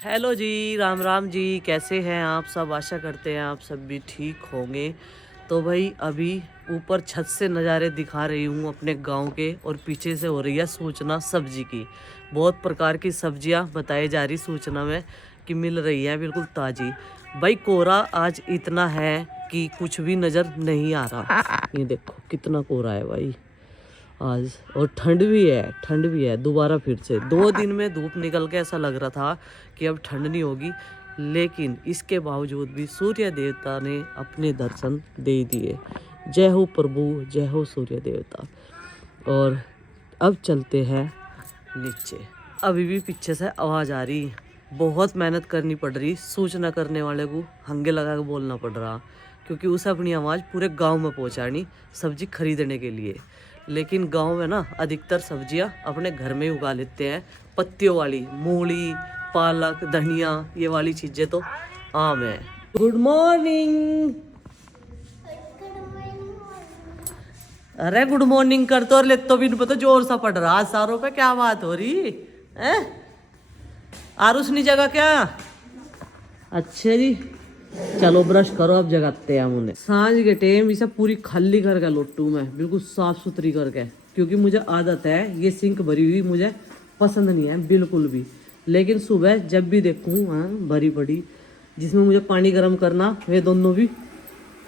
Hello जी, राम राम जी। कैसे हैं आप सब? आशा करते हैं आप सब भी ठीक होंगे। तो भाई अभी ऊपर छत से नज़ारे दिखा रही हूँ अपने गांव के, और पीछे से हो रही है सूचना सब्जी की। बहुत प्रकार की सब्जियां बताई जा रही सूचना में कि मिल रही है बिल्कुल ताज़ी। भाई कोहरा आज इतना है कि कुछ भी नज़र नहीं आ रहा। ये देखो कितना कोहरा है भाई आज, और ठंड भी है दोबारा फिर से। 2 दिन में धूप निकल के ऐसा लग रहा था कि अब ठंड नहीं होगी, लेकिन इसके बावजूद भी सूर्य देवता ने अपने दर्शन दे दिए। जय हो प्रभु, जय हो सूर्य देवता। और अब चलते हैं नीचे। अभी भी पीछे से आवाज़ आ रही, बहुत मेहनत करनी पड़ रही। सूचना करने वाले को हंगे लगा के बोलना पड़ रहा, क्योंकि उसे अपनी आवाज़ पूरे गांव में पहुंचानी सब्जी खरीदने के लिए। लेकिन गांव में ना अधिकतर सब्जियां अपने घर में ही उगा लेते हैं। पत्तियों वाली मूली, पालक, धनिया, ये वाली चीज़ें तो आम है। Good morning. अरे गुड मॉर्निंग कर तो, और ले तो भी पता जोर सा पड़ रहा सारों पे। क्या बात हो रही है? आरुष नहीं जगह क्या? अच्छे जी, चलो ब्रश करो, अब जगाते हैं हम उन्हें। सांझ के टाइम इसे पूरी खाली करके लोटू मैं, बिल्कुल साफ सुथरी करके, क्योंकि मुझे आदत है ये सिंक भरी हुई मुझे पसंद नहीं है बिल्कुल भी। लेकिन सुबह जब भी देखूँ भरी पड़ी, जिसमें मुझे पानी गर्म करना, वे दोनों भी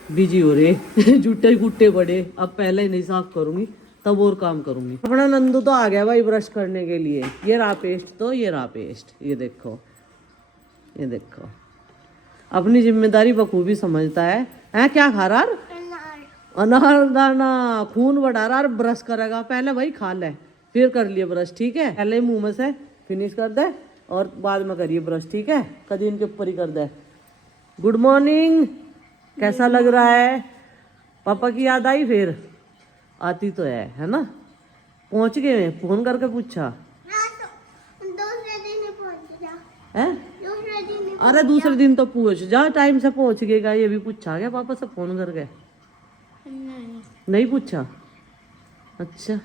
बिजी हो रहे जूटे गुट्टे पड़े। अब पहले ही नहीं साफ करूंगी, तब और काम करूंगी। अपना नंदू तो आ गया भाई ब्रश करने के लिए। ये रहा पेस्ट, तो ये रहा पेस्ट, ये देखो, ये देखो। अपनी जिम्मेदारी बखूबी समझता है। क्या खा रहा? अनार दाना। खून बढ़ा रहा, ब्रश करेगा पहले भाई, खा ले फिर कर लिए ब्रश, ठीक है? पहले मुंह में से फिनिश कर दे और बाद में करिए ब्रश, ठीक है? कभी इनके ऊपर ही कर दे। Good morning. कैसा लग रहा है? पापा की याद आई? फिर आती तो है ना? पहुंच गए? फोन करके पूछा है? अरे दूसरे दिन तो पूछ जा, टाइम से पहुंच गएगा। ये भी पूछा क्या पापा से फोन करके? नहीं पूछा? अच्छा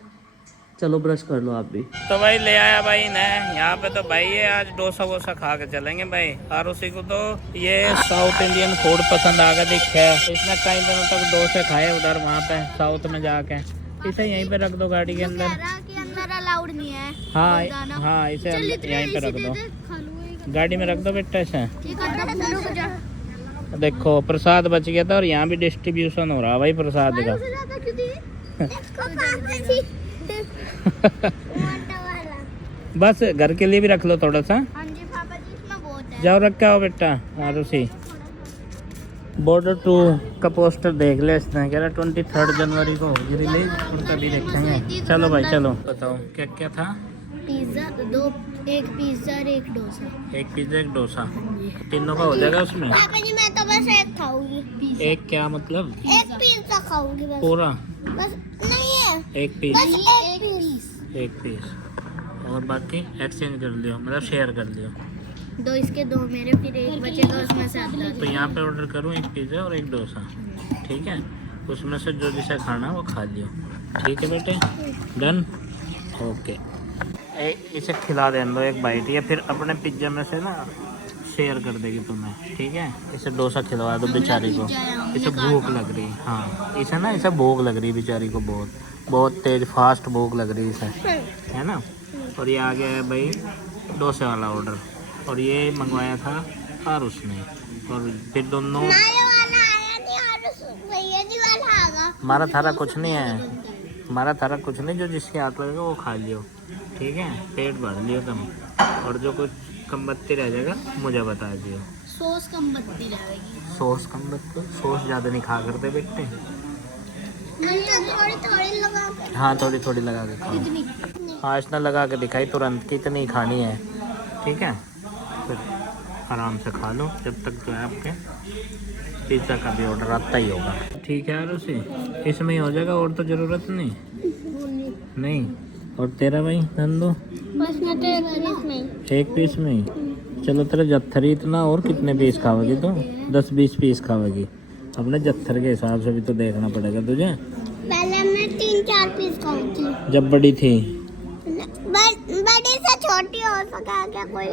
चलो ब्रश कर लो आप भी। तो भाई ले आया भाई ने यहाँ पे। तो भाई ये आज डोसा वोसा खा के चलेंगे भाई। और उसी को तो ये साउथ इंडियन फूड पसंद आ गया दिखे। इसने कई दिनों तक डोसे खाए उधर वहाँ पे साउथ में जाके। इसे यहीं पे रख दो गाड़ी के अंदर। अलाउड नहीं है। हाँ इसे यहीं पे रख दो, गाड़ी में रख दो बेटा इसे। देखो प्रसाद बच गया था, और यहाँ भी डिस्ट्रीब्यूशन हो रहा भाई प्रसाद का। बस घर के लिए भी रख लो थोड़ा सा। जाओ रखा हो बेटा। और उसी बॉर्डर 2 का पोस्टर देख ले, इसने कह रहा 23 जनवरी को होगी रिलीज, उनका भी देखेंगे। चलो भाई चलो, बताओ क्या क्या था? पिज्जा एक पिज्जा और एक डोसा। एक पिज्जा एक डोसा, तीनों का हो जाएगा उसमें? पापा जी मैं तो बस एक खाऊंगी। एक क्या मतलब? एक पिज्जा खाऊंगी बस। पूरा? बस नहीं है, एक पीस? बस एक पीस। और बाकी एक्सचेंज कर लियो, मतलब शेयर कर लियो। 2 इसके 2 मेरे, फिर एक बचेगा उसमें से आधा। तो यहाँ पे ऑर्डर करूँ एक पिज़्ज़ा और एक डोसा, ठीक है? उसमें से जो जिसे खाना वो खा लियो, ठीक है बेटे? Done, okay. इसे खिला देने दो एक बाइट, या फिर अपने पिज्ज़ा में से ना शेयर कर देगी तुम्हें, ठीक है? इसे डोसा खिलवा दो बेचारी को, इसे भूख लग रही। हाँ इसे ना, इसे भूख लग रही बेचारी को, बहुत तेज़ फास्ट भूख लग रही इसे, है ना? और ये आ गया है भाई डोसे वाला ऑर्डर, और ये मंगवाया था आरुष ने। और फिर दोनों हमारा थारा कुछ नहीं है, हमारा थारा कुछ नहीं, जो जिसके हाथ लगेगा वो खा लियो, ठीक है? पेट भर लियो तुम, और जो कुछ कम बत्ती रह जाएगा मुझे बता दियो। सॉस कम बत्ती रहेगी। सॉस कम बत्ती? सॉस ज़्यादा नहीं खा करते बेटे। थोड़ी लगा के। हाँ थोड़ी थोड़ी लगा के खाओ। हाँ इसने लगा के दिखाई तुरंत कितनी खानी है, ठीक है? फिर आराम से खा लो, जब तक जो है आपके पिज़्ज़ा का भी ऑर्डर आता ही होगा, ठीक है? और उसी इसमें ही हो जाएगा, और तो ज़रूरत नहीं। और तेरा भाई नंदू? बस मैं तो एक पीस में ही? चलो तेरा जत्थरी इतना, और कितने पीस खाओगी तो? 10-20 पीस खाओगी? अपने जत्थर के हिसाब से भी तो देखना पड़ेगा तुझे। पहले मैं 3-4 पीस खाऊंगी जब बड़ी थी? बड़ी से छोटी हो पका क्या कोई?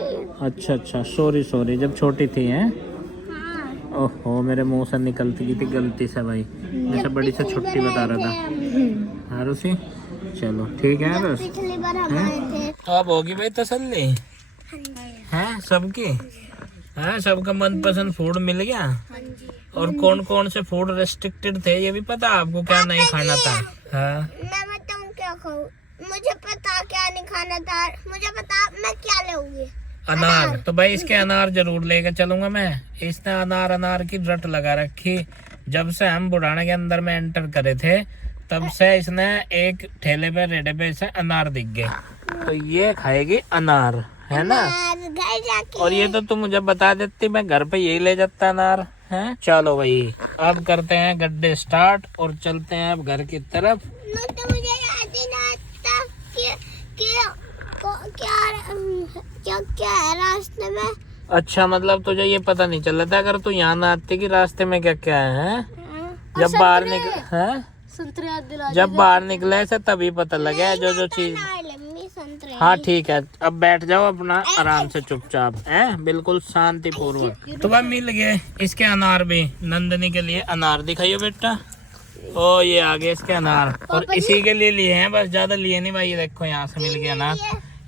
अच्छा अच्छा, सॉरी सॉरी, जब छोटी थी हैं। हाँ। ओहो, मेरे मुंह से निकलती गई थी गलती से भाई, जैसे बड़ी से छोटी बता रहा था। हाँ रुसी, चलो ठीक है बस। पिछली बार हम आए थे। तो अब होगी भाई तसल्ली है सबकी? है सबका मनपसंद फूड मिल गया? और कौन कौन से फूड रेस्ट्रिक्टेड थे ये भी पता आपको, क्या नहीं खाना था? हाँ मैं बताऊँ क्या खाऊं? मुझे पता क्या नहीं खाना था, मुझे पता मैं क्या लूंगी। अनार। तो भाई इसके अनार जरूर लेके चलूंगा मैं। इसने अनार की रट लगा रखी, जब से हम बुढ़ाने के अंदर में एंटर करे थे तब से इसने एक ठेले पे रेडे पे इसे अनार दिख गए, तो ये खाएगी अनार, है ना? घर जाके और ये तो तुम मुझे बता देती, मैं घर पे यही ले जाता अनार है। चलो भाई अब करते हैं गड्ढे स्टार्ट और चलते हैं अब घर की तरफ। तो मुझे याद ही ना आता क्या क्या है रास्ते में। अच्छा, मतलब तुझे ये पता नहीं चल रहा था अगर तू यहाँ ना आती कि रास्ते में क्या क्या है? जब बाहर निकले हैं, संतरे याद दिला जब बाहर निकले से तभी पता लगे जो चीज। संतरे। हाँ ठीक है, अब बैठ जाओ अपना आराम से चुपचाप है, बिल्कुल शांति पूर्वक। तो भाई मिल गए इसके अनार भी। नंदनी के लिए अनार दिखाइए बेटा। ओ ये आ गए इसके अनार, और इसी के लिए लिए हैं, बस ज्यादा लिए नहीं भाई। ये देखो यहाँ से मिल गए अनार,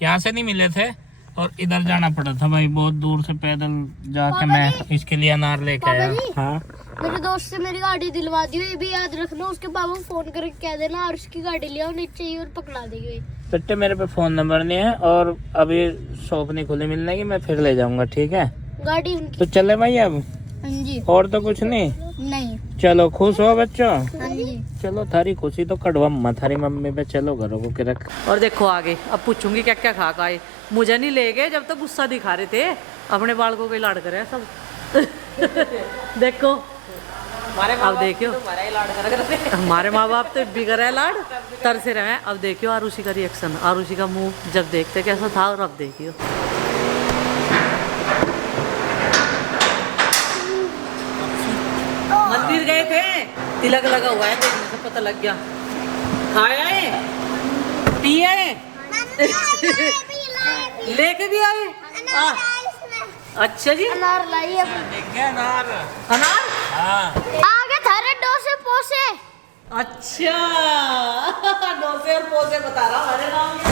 यहाँ से नहीं मिले थे और इधर जाना पड़ा था भाई, बहुत दूर से पैदल जाके मैं इसके लिए अनार लेके आया। हाँ मेरे दोस्त से मेरी गाड़ी दिलवा दी, ये भी याद रखना। उसके पापा को फोन करके कह देना और उसकी गाड़ी लिया नीचे ही और पकड़ा देगी। बेटे मेरे पे फोन नंबर नहीं है और अभी शॉप नहीं खुली मिलने की, मैं फिर ले जाऊंगा ठीक है? गाड़ी उनकी। तो चले भाई अब? हाँ जी। और तो कुछ नहीं? नहीं। चलो खुश हो बच्चों? हाँ जी। चलो थारी खुशी तो कड़वा मत, थारी मम्मी पे चलो घरों को के रख। और देखो आगे अब पूछूंगी क्या क्या खा खाए। मुझे नहीं ले गए जब तक गुस्सा दिखा रहे थे, अपने बालकों को लाड़ करे सब। देखो अब देखियो हमारे माँ बाप तो भी करे लाड, तरसे रहे। अब देखियो आरुषि का रिएक्शन, आरुषि का मुंह जब देखते कैसा था, और अब देखियो। मंदिर गए थे, तिलक लगा हुआ है, देखने से पता लग गया। खाया है, पिए लेके भी आए। अच्छा जी, अनार लाई है। अनार अनार हाँ। आगे थारे डोसे पोसे। अच्छा डोसे और पोसे बता रहा हमारे नाम के तो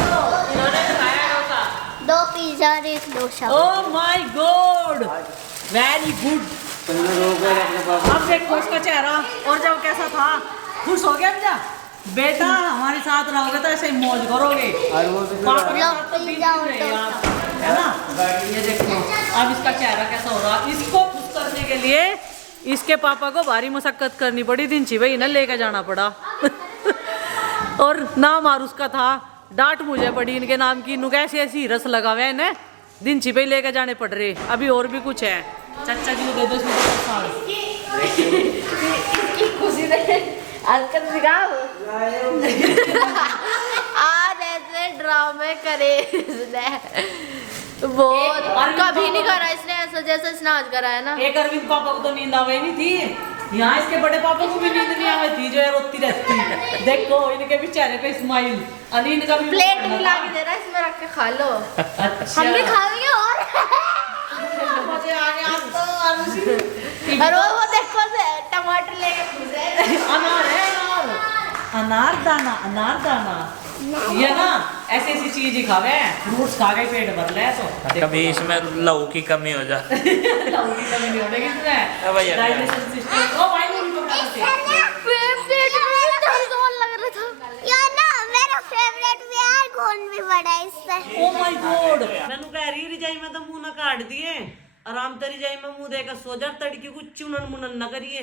इन्होंने खाया डोसा। 2 पिज्जा और 1 dosa. Oh my God, very good. अब देखो इसका चेहरा, और जब कैसा था, खुश हो गया क्या बेटा? हमारे साथ रहोगे तो ऐसे ही मौज करोगे, पापा के साथ तो बिल्कुल नहीं आप, है ना? ये देखो अब इसका चेहरा कैसा हो रहा। इसको खुश करने के लिए इसके पापा को भारी मशक्कत करनी पड़ी, दिन छी भाई ना लेकर जाना पड़ा। और नाम आरुष का था, डांट मुझे पड़ी इनके नाम की। नु कैसी ऐसी रस लगा हुआ है इन्हें, दिन छी भाई लेकर जाने पड़ रहे। अभी और भी कुछ है, चाचा जी को दे दो इसकी खुशी दे। हरकत दिखाओ। आज ऐसे ड्रामे करे इसने, बहुत कभी नहीं करा इसने ऐसा जैसे इसने आज करा है ना। एक अरविंद पापा को तो नींद आवे नहीं थी, यहाँ इसके बड़े पापा को भी नींद नहीं आवे थी, जो है रोती रहती। देखो इनके भी चेहरे पे स्माइल। अनिल का भी प्लेट मिला के दे रहा है, इसमें रख के खा लो। अच्छा हम भी खाएंगे और मजे आ गए आप तो आरुषि। और वो देखो से टमाटर लेके खुश है। अनार है, अनार दाना ये ना ऐसी ऐसी चीज ही खावे, फ्रूट्स खा के पेट भर ले तो कभी इसमें लहू की कमी हो जाए। लहू की कमी नहीं होने की इसमें, भाई डाइजेशन सिस्टम। ओ भाई मुझे पता है फेवरेट में दर्द लग रहा था यार ना, मेरा फेवरेट भी यार कौन भी बड़ा इससे। ओ माय गॉड, मैंने कह रही रजाई में तो मुंह ना काट दिए, आराम से रजाई में मुंह देकर सो जा, तड़की को चुनन मुनन ना करिए।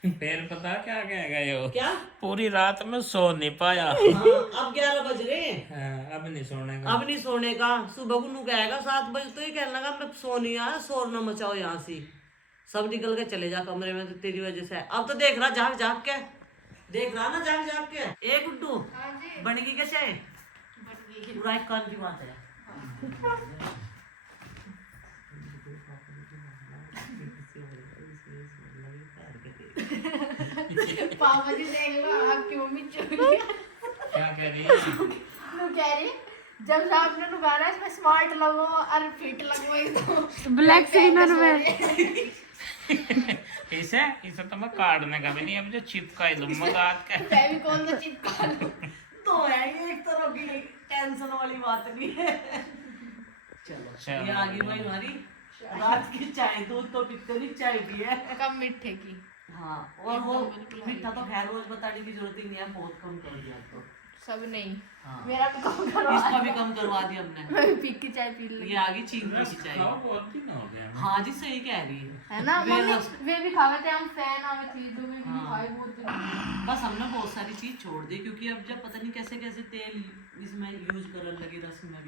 फिर पता क्या कहेगा ये? क्या पूरी रात में सो नहीं पाया। हाँ, अब 11 बज रहे हैं। अब नहीं सोने का। अब नहीं सोने का। सुबह को नू कहेगा 7 बजे, तो ही कहने लगा मैं सो नहीं आया, शोर न मचाओ यहाँ से, सब निकल के चले जा कमरे में, तो तेरी वजह से। अब तो देख रहा जाग जाग के, देख रहा ना जाग जाग के। ए गुड्डू बनेगी क्या चाय? पूरा एक कान की बात है। पापा जी देख लो आपकी मम्मी चोरी क्या कह रही है? कह रही जब से आपने नुकारा इसमें स्मार्ट लगो और फिट लगो एकदम ब्लैक सिग्नल में। इसे इसे तो मैं काटने का भी नहीं, अब जो चिपका लूं मगात का। फेविकोल तो चिपका लो। तो है ये एक तरह की टेंशन वाली बात नहीं है। चलो ये आ गई भाई हमारी रात की चाय। दूध तो पीते नहीं, चाय भी है कम मीठे की। हाँ, और वो मीठा तो खैर रोज बताने की जरूरत ही नहीं है, बहुत कम कर दिया तो। सब नहीं। हाँ। मेरा भी कम करवा इसका भी कम करवा दिया हमने। मैं भी पी की चाय पी ली। ये आ गई चीनी की चाय। बहुत दिन हो गया। हाँ जी सही कह रही है ना वे मम्मी, रस- वे भी खावे थे, हम फैन आवे थी जो भी हाँ। खाए बहुत दिन। बस हमने बहुत सारी चीज छोड़ दी क्योंकि अब जब पता नहीं कैसे कैसे तेल इसमें यूज करने लगी रस में भी।